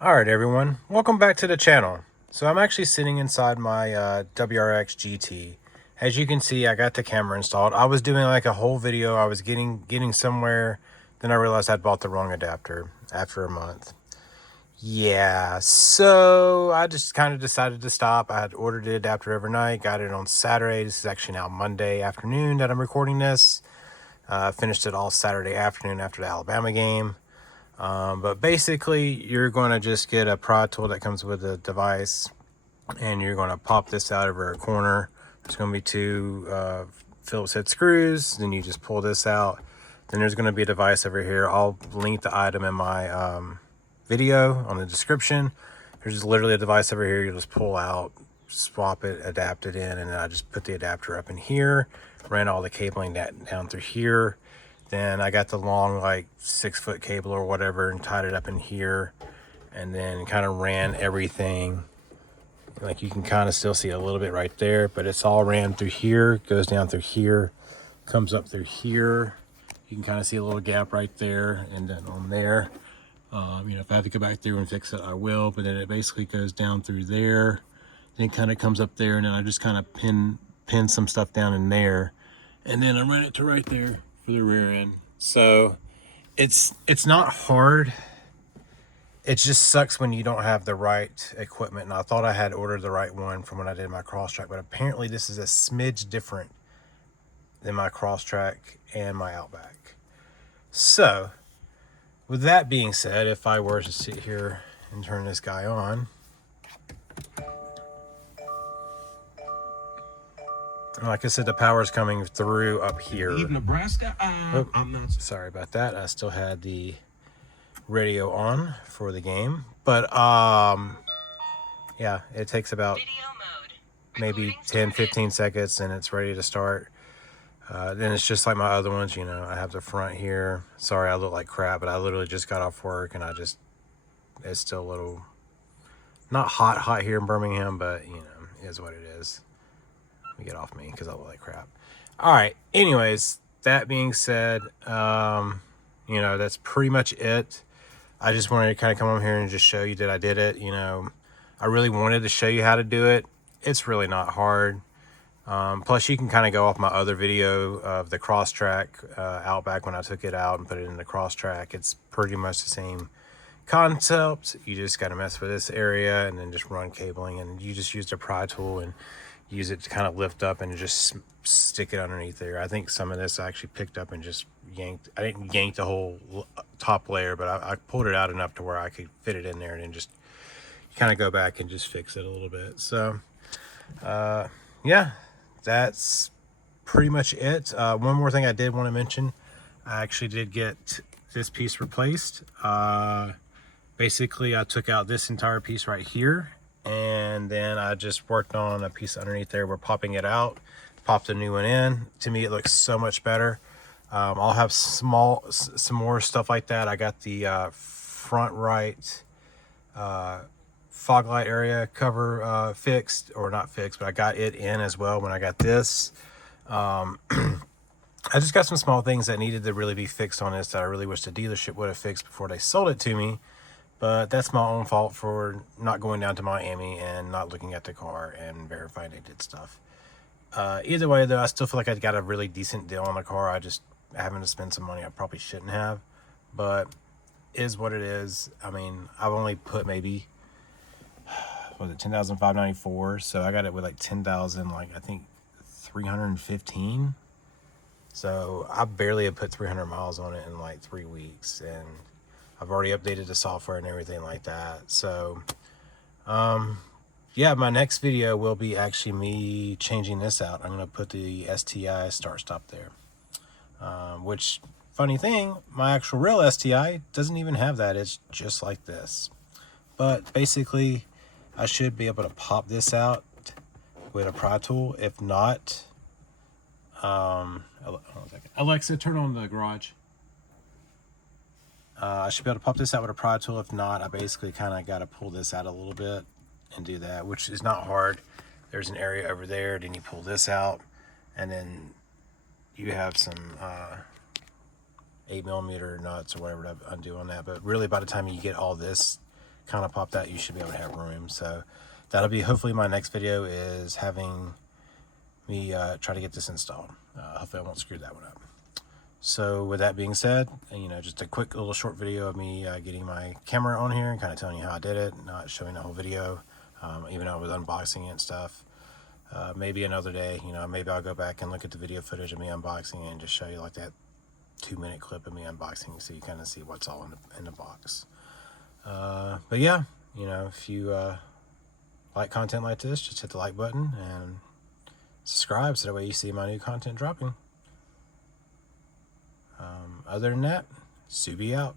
Alright everyone, welcome back to the channel. So I'm actually sitting inside my WRX GT. As you can see, I got the camera installed. I was doing like a whole video. I was getting somewhere. Then I realized I'd bought the wrong adapter after a month. Yeah, so I just kind of decided to stop. I had ordered the adapter overnight, got it on Saturday. This is actually now Monday afternoon that I'm recording this. Finished it all Saturday afternoon after the Alabama game. But basically, you're going to just get a prod tool that comes with the device, and you're going to pop this out over a corner. There's going to be two Phillips head screws. Then you just pull this out. Then there's going to be a device over here. I'll link the item in my video on the description. There's just literally a device over here. You just pull out, swap it, adapt it in, and then I just put the adapter up in here, ran all the cabling down through here. Then I got the long, like 6-foot cable or whatever, and tied it up in here, and then kind of ran everything. Like you can kind of still see a little bit right there, but it's all ran through here, goes down through here, comes up through here. You can kind of see a little gap right there, and then on there. If I have to go back through and fix it, I will, but then it basically goes down through there. Then it kind of comes up there, and then I just kind of pin some stuff down in there. And then I run it to right there for the rear end. So it's not hard. It just sucks when you don't have the right equipment. And I thought I had ordered the right one from when I did my Crosstrack, but apparently this is a smidge different than my Crosstrack and my Outback. So with that being said, if I were to sit here and turn this guy on, like I said, the power is coming through up here. Leave Nebraska? I'm not sorry about that. I still had the radio on for the game, but yeah, it takes about maybe 10-15 seconds and it's ready to start. Then it's just like my other ones, I have the front here. Sorry, I look like crap, but I literally just got off work and it's still a little, not hot here in Birmingham, but it is what it is. Let me get off me because I look like crap. All right, anyways, that being said, that's pretty much it. I just wanted to kind of come on here and just show you that I did it. I really wanted to show you how to do it. It's really not hard. Plus, you can kind of go off my other video of the Crosstrack Outback when I took it out and put it in the Crosstrack. It's pretty much the same concept. You just got to mess with this area and then just run cabling, and you just use the pry tool and use it to kind of lift up and just stick it underneath there. I think some of this I actually picked up and just yanked. I didn't yank the whole top layer, but I pulled it out enough to where I could fit it in there and then just kind of go back and just fix it a little bit. So yeah, that's pretty much it. One more thing I did want to mention, I actually did get this piece replaced. Basically I took out this entire piece right here, and then I just worked on a piece underneath there. We're popping it out, popped a new one in. To me, it looks so much better. I'll have some more stuff like that. I got the front right fog light area cover fixed, or not fixed, but I got it in as well when I got this. I just got some small things that needed to really be fixed on this that I really wish the dealership would have fixed before they sold it to me. But that's my own fault for not going down to Miami and not looking at the car and verifying they did stuff. Either way, though, I still feel like I got a really decent deal on the car. I just having to spend some money I probably shouldn't have. But is what it is. I mean, I've only put maybe, was it 10,594? So I got it with like 10,000, like I think 315. So I barely have put 300 miles on it in like 3 weeks, and I've already updated the software and everything like that. So, yeah, my next video will be actually me changing this out. I'm going to put the STI start-stop there. Which, funny thing, my actual real STI doesn't even have that. It's just like this. But basically, I should be able to pop this out with a pry tool. If not, Alexa, turn on the garage. I should be able to pop this out with a pry tool. If not, I basically kind of got to pull this out a little bit and do that, which is not hard. There's an area over there, then you pull this out, and then you have some 8mm nuts or whatever to undo on that. But really, by the time you get all this kind of pop that, you should be able to have room. So that'll be hopefully my next video, is having me try to get this installed. Hopefully I won't screw that one up. So with that being said, just a quick little short video of me getting my camera on here and kind of telling you how I did it, not showing the whole video, even though I was unboxing it and stuff. Maybe another day, maybe I'll go back and look at the video footage of me unboxing it and just show you like that 2-minute clip of me unboxing, so you kind of see what's all in the box. But yeah, if you like content like this, just hit the like button and subscribe, so that way you see my new content dropping. Other than that, Subi out.